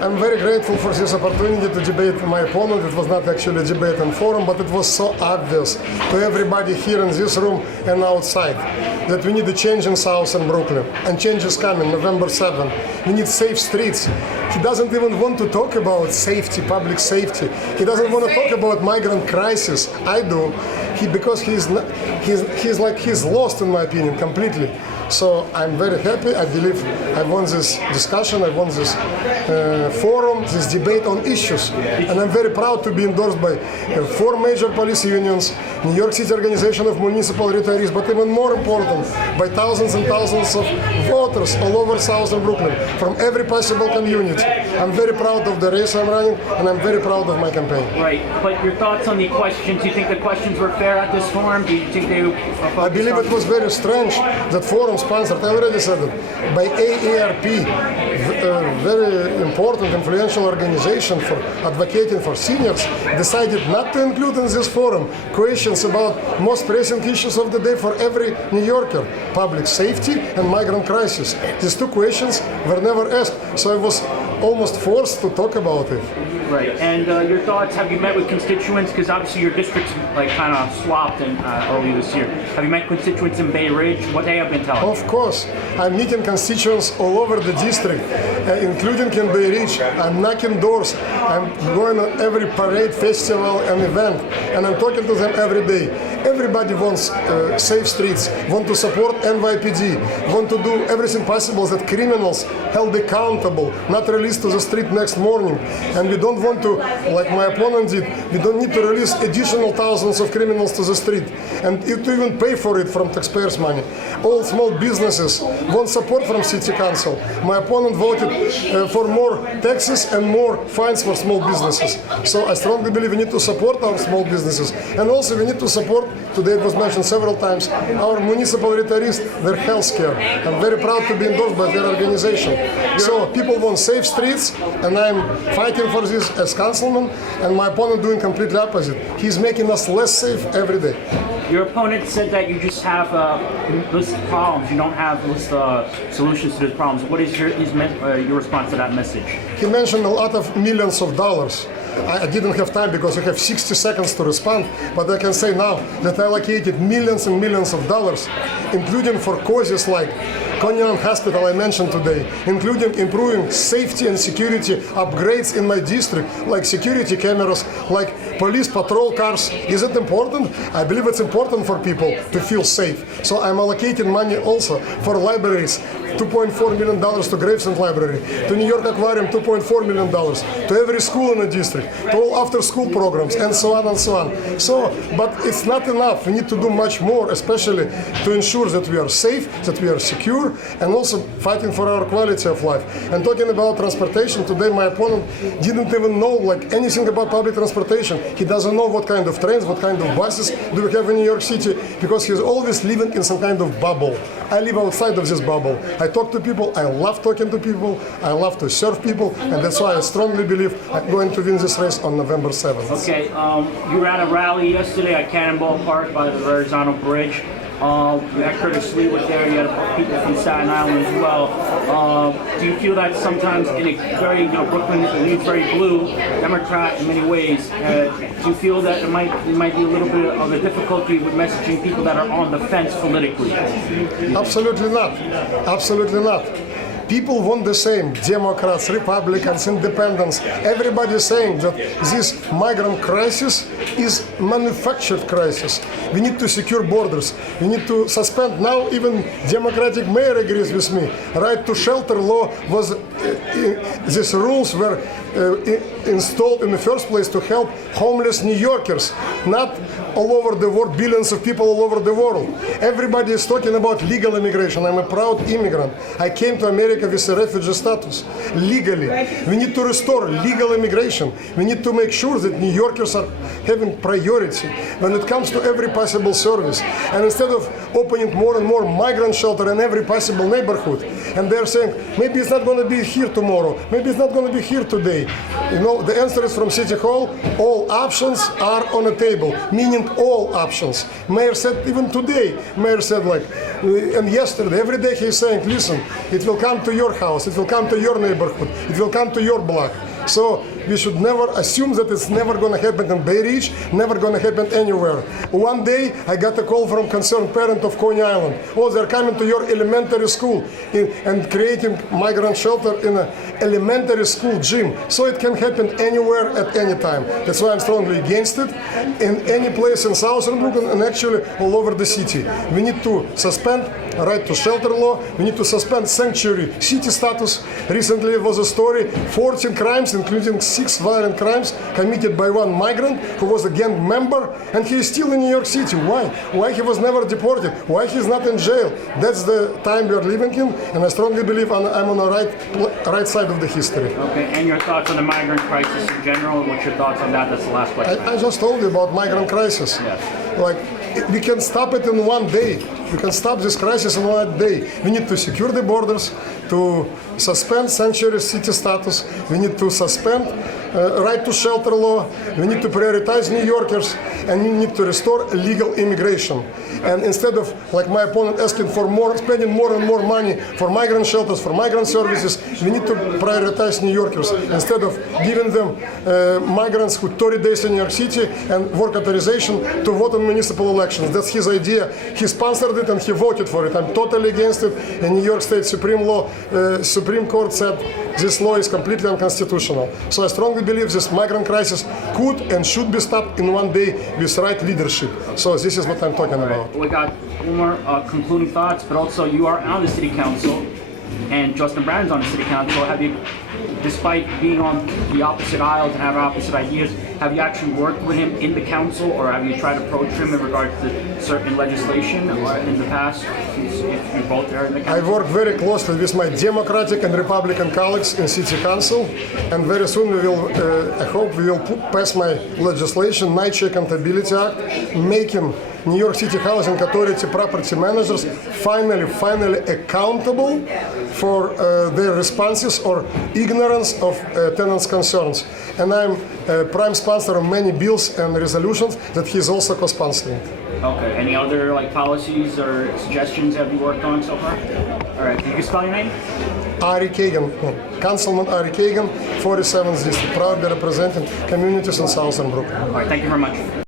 I'm very grateful for this opportunity to debate my opponent. It was not actually a debate in forum, but it was so obvious to everybody here in this room and outside that we need a change in South and Brooklyn. And change is coming, November 7th. We need safe streets. He doesn't even want to talk about safety, public safety. He doesn't want to talk about migrant crisis. I do. Because he's lost, in my opinion, completely. So I'm very happy. I believe I won this discussion, I won this forum, this debate on issues. And I'm very proud to be endorsed by 4 major police unions, New York City Organization of Municipal Retirees, but even more important, by thousands and thousands of voters all over Southern Brooklyn, from every possible community. I'm very proud of the race I'm running, and I'm very proud of my campaign. Right, but your thoughts on the questions, do you think the questions were fair at this forum? Do you think they I believe it was very strange that forum sponsored, I already said it, by AARP, a very important, influential organization for advocating for seniors, decided not to include in this forum questions about most pressing issues of the day for every New Yorker, public safety and migrant crisis. These 2 questions were never asked, so I was almost forced to talk about it. Right, and your thoughts, have you met with constituents, because obviously your district's kind of swapped earlier this year. Have you met constituents in Bay Ridge? What they have been telling you? Of course. I'm meeting constituents all over the district, including in Bay Ridge. I'm knocking doors. I'm going on every parade, festival, and event, and I'm talking to them every day. Everybody wants safe streets, want to support NYPD, want to do everything possible that criminals held accountable, not released to the street next morning. And we don't want to, like my opponent did, we don't need to release additional thousands of criminals to the street and to even pay for it from taxpayers' money. All small businesses want support from city council. My opponent voted for more taxes and more fines for small businesses. So I strongly believe we need to support our small businesses. And also we need to support, today it was mentioned several times, our municipal retirees, their health care. I'm very proud to be endorsed by their organization. So people want safe streets, and I'm fighting for this as councilman, and my opponent doing completely opposite. He's making us less safe every day. Your opponent said that you just have a list of problems. You don't have a list of solutions to those problems. What is your response to that message? He mentioned a lot of millions of dollars. I didn't have time because I have 60 seconds to respond, but I can say now that I allocated millions and millions of dollars, including for causes like Kagan Hospital I mentioned today, including improving safety and security upgrades in my district, like security cameras, like police patrol cars. Is it important? I believe it's important for people to feel safe. So I'm allocating money also for libraries, $2.4 million to Gravesend Library, to New York Aquarium, $2.4 million, to every school in the district, to all after-school programs, and so on and so on. So, but it's not enough. We need to do much more, especially to ensure that we are safe, that we are secure, and also fighting for our quality of life. And talking about transportation, today my opponent didn't even know anything about public transportation. He doesn't know what kind of trains, what kind of buses do we have in New York City, because he's always living in some kind of bubble. I live outside of this bubble. I talk to people, I love talking to people, I love to serve people, and that's why I strongly believe I'm going to win this race on November 7th. Okay, you were at a rally yesterday at Cannonball Park by the Verrazano Bridge. You had Curtis Lee was there, you had people from Staten Island as well. Do you feel that sometimes in a very, Brooklyn leads very blue, Democrat in many ways, do you feel that there might be a little bit of a difficulty with messaging people that are on the fence politically? Absolutely not. Absolutely not. People want the same, Democrats, Republicans, Independents. Everybody saying that this migrant crisis is manufactured crisis. We need to secure borders. We need to suspend. Now even Democratic mayor agrees with me. Right to shelter law was, these rules were installed in the first place to help homeless New Yorkers, not all over the world, billions of people all over the world. Everybody is talking about legal immigration. I'm a proud immigrant. I came to America with a refugee status, legally. We need to restore legal immigration. We need to make sure that New Yorkers are having priority when it comes to every possible service. And instead of opening more and more migrant shelter in every possible neighborhood, and they're saying, maybe it's not going to be here tomorrow. Maybe it's not going to be here today. You know, the answer is from City Hall. All options are on the table, meaning all options. Mayor said, even today, Mayor said and yesterday, every day he's saying, listen, it will come to your house, it will come to your neighborhood, it will come to your block. So we should never assume that it's never going to happen in Bay Ridge, never going to happen anywhere. One day I got a call from concerned parent of Coney Island. Oh, they're coming to your elementary school and creating migrant shelter in an elementary school gym. So it can happen anywhere at any time. That's why I'm strongly against it. In any place in Southern Brooklyn and actually all over the city. We need to suspend right to shelter law. We need to suspend sanctuary city status. Recently there was a story, 14 crimes, including 6 violent crimes committed by one migrant who was a gang member, and he is still in New York City. Why? Why he was never deported? Why he's not in jail? That's the time we are living in, and I strongly believe I'm on the right side of the history. Okay, and your thoughts on the migrant crisis in general? What's your thoughts on that? That's the last question. I just told you about migrant crisis. Yes. We can stop it in one day. We can stop this crisis in one day. We need to secure the borders, to suspend sanctuary city status. We need to suspend right to shelter law. We need to prioritize New Yorkers, and we need to restore legal immigration. And instead of, like my opponent, asking for spending more and more money for migrant shelters, for migrant services, we need to prioritize New Yorkers instead of giving them migrants who 30 days in New York City and work authorization to vote in municipal elections. That's his idea. He sponsored it and he voted for it. I'm totally against it. And New York State Supreme Court said this law is completely unconstitutional. So I strongly believe this migrant crisis could and should be stopped in one day with right leadership. So this is what I'm talking about. We got one more concluding thoughts, but also you are on the city council, and Justin Brown's on the city council. Have you, despite being on the opposite aisles and having opposite ideas, have you actually worked with him in the council, or have you tried to approach him in regards to certain legislation in the past, if you're both there in the council? I work very closely with my Democratic and Republican colleagues in City Council, and very soon we will, I hope we will pass my legislation, Night Accountability Act, making New York City Housing Authority property managers finally accountable for their responses or ignorance of tenants' concerns. And I'm prime sponsor of many bills and resolutions that he's also co-sponsoring. Okay. Any other policies or suggestions have you worked on so far? All right. Can you spell your name? Ari Kagan, Councilman Ari Kagan, 47th District, proudly representing communities in Southern Brooklyn. All right. Thank you very much.